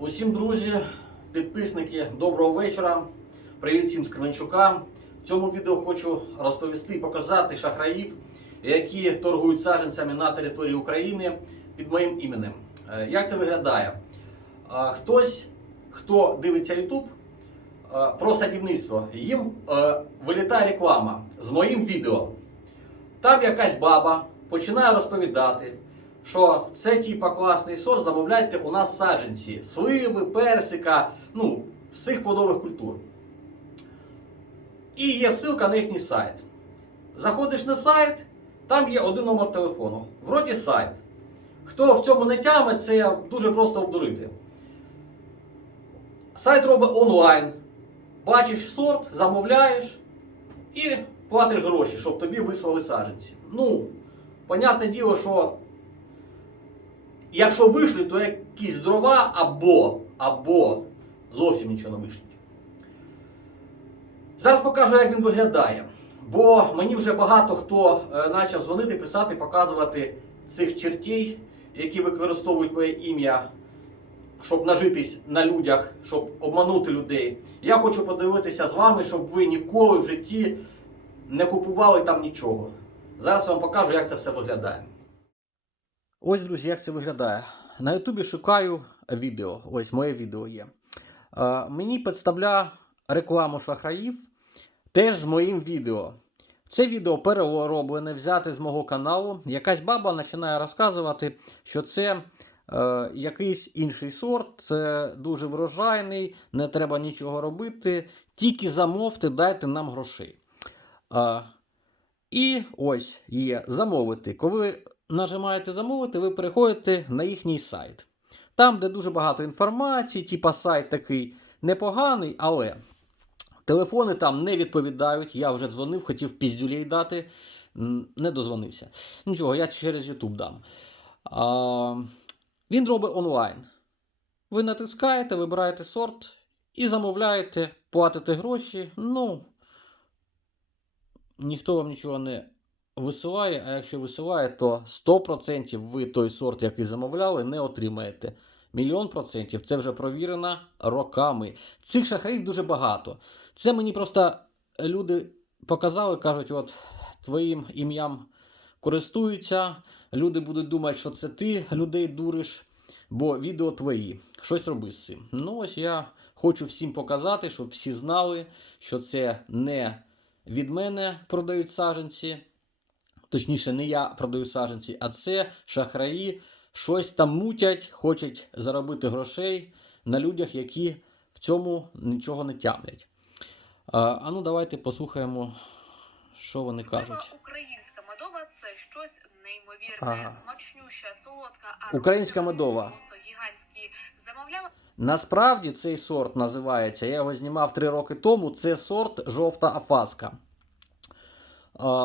Усім друзі, підписники, доброго вечора. Привіт всім з Кременчука. В цьому відео хочу розповісти і показати шахраїв, які торгують саджанцями на території України під моїм іменем. Е, Як це виглядає? Е, Хтось, хто дивиться YouTube е, про садівництво, їм вилітає реклама з моїм відео. Там якась баба починає розповідати, що це типа класний сорт, замовляйте у нас саджанці, сливи, персика, ну, всіх плодових культур. І є ссылка на їхній сайт. Заходиш на сайт, там є один номер телефону. Вроді сайт. Хто в цьому не тяме, це дуже просто обдурити. Сайт робить онлайн. Бачиш сорт, замовляєш і платиш гроші, щоб тобі вислали саджанці. Ну, понятне діло, що якщо вийшли, то якісь дрова або, або зовсім нічого не вийшло. Зараз покажу, як він виглядає. Бо мені вже багато хто е, почав дзвонити, писати, показувати цих чертей, які використовують моє ім'я, щоб нажитись на людях, щоб обманути людей. Я хочу подивитися з вами, щоб ви ніколи в житті не купували там нічого. Зараз я вам покажу, як це все виглядає. Ось, друзі, як це виглядає. На Ютубі шукаю відео. Ось моє відео є. Е, мені підставляє рекламу шахраїв теж з моїм відео. Це відео перероблене, взяте з мого каналу. Якась баба починає розказувати, що це е, якийсь інший сорт, це дуже врожайний, не треба нічого робити. Тільки замовте, дайте нам грошей. Е, і ось є замовити. Коли нажимаєте замовити, ви переходите на їхній сайт. Там, де дуже багато інформації, типа сайт такий непоганий, але телефони там не відповідають. Я вже дзвонив, хотів піздюлей дати, не дозвонився. Нічого, я через YouTube дам. А, він робить онлайн. Ви натискаєте, вибираєте сорт і замовляєте, платите гроші. Ну, ніхто вам нічого не висилає, а якщо висилає, то 100% ви той сорт, який замовляли, не отримаєте. Мільйон процентів це вже провірено роками. Цих шахраїв дуже багато. Це мені просто люди показали, кажуть, от твоїм ім'ям користуються. Люди будуть думати, що це ти людей дуриш, бо відео твої. Щось роби з цим. Ну ось я хочу всім показати, щоб всі знали, що це не від мене продають саджанці. Точніше, не я продаю саджанці, а це шахраї щось там мутять, хочуть заробити грошей на людях, які в цьому нічого не тямлять. А, ну давайте послухаємо, що вони кажуть. українська медова це щось неймовірне, Ага. смачнюща, солодка, а Українська медова. Гігантські. Замовляла Насправді цей сорт називається. Я його знімав 3 роки тому. Це сорт жовта афаска.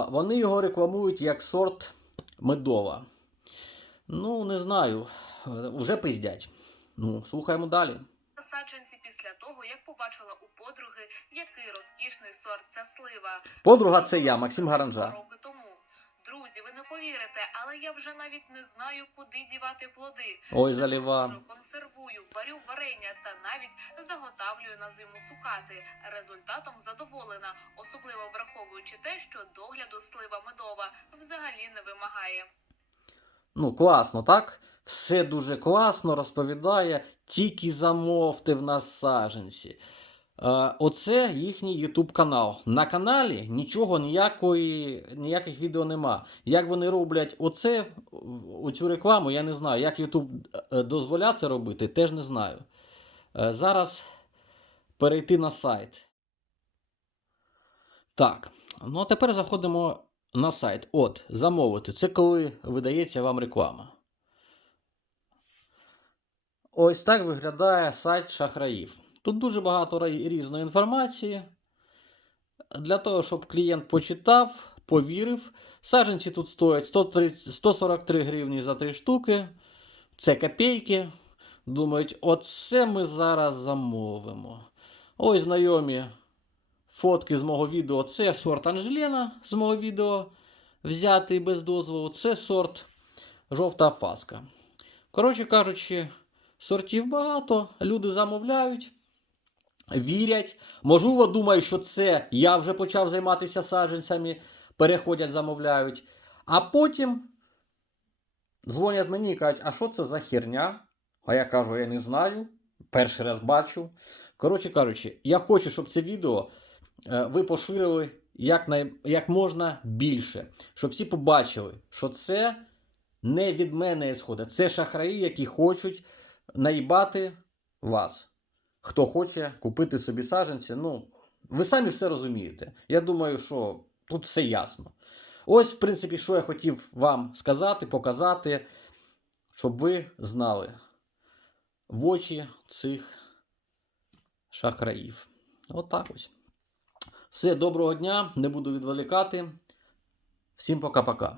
Вони його рекламують як сорт медова. Ну, не знаю. вже пиздять. Ну, слухаємо далі. саджанці після того, як побачила у подруги, який розкішний сорт ця слива. Подруга це я, Максим Гаранжа. Роки тому. Друзі, ви не повірите, але я вже навіть не знаю, куди дівати плоди. Ой, заліва. Консервую, варю варення та навіть заготавлюю на зиму цукати. Результатом задоволена, особливо враховуючи те, що догляду слива медова взагалі не вимагає. Ну, класно, так? Все дуже класно розповідає, тільки замовте в нас саджанці. Е, оце їхній YouTube канал. На каналі нічого, ніякої, ніяких відео нема. Як вони роблять оце, оцю рекламу, я не знаю. Як YouTube е, дозволяє це робити, теж не знаю. Е, зараз перейти на сайт. Так, ну а тепер заходимо на сайт. От, замовити. Це коли видається вам реклама. Ось так виглядає сайт шахраїв. Тут дуже багато різної інформації. Для того, щоб клієнт почитав, повірив. Саджанці тут стоять 130 143 гривні за 3 штуки. Це копійки. Думають, оце ми зараз замовимо. Ось знайомі фотки з мого відео. Це сорт Анжелена з мого відео. Взятий без дозволу. Це сорт жовта фаска. Коротше кажучи, Сортів багато, люди замовляють, вірять. Можливо, думають, що це я вже почав займатися саджанцями, переходять, замовляють. А потім дзвонять мені і кажуть, а що це за херня? А я кажу, я не знаю. Перший раз бачу. Коротше кажучи, я хочу, щоб це відео е, ви поширили як, най... як можна більше, щоб всі побачили, що це не від мене ісходить. Це шахраї, які хочуть наїбати вас. Хто хоче купити собі саджанці, ну, ви самі все розумієте. Я думаю, що тут все ясно. Ось, в принципі, що я хотів вам сказати, показати, щоб ви знали в очі цих шахраїв. Отак ось. Все, доброго дня, не буду відволікати. Всім пока-пока.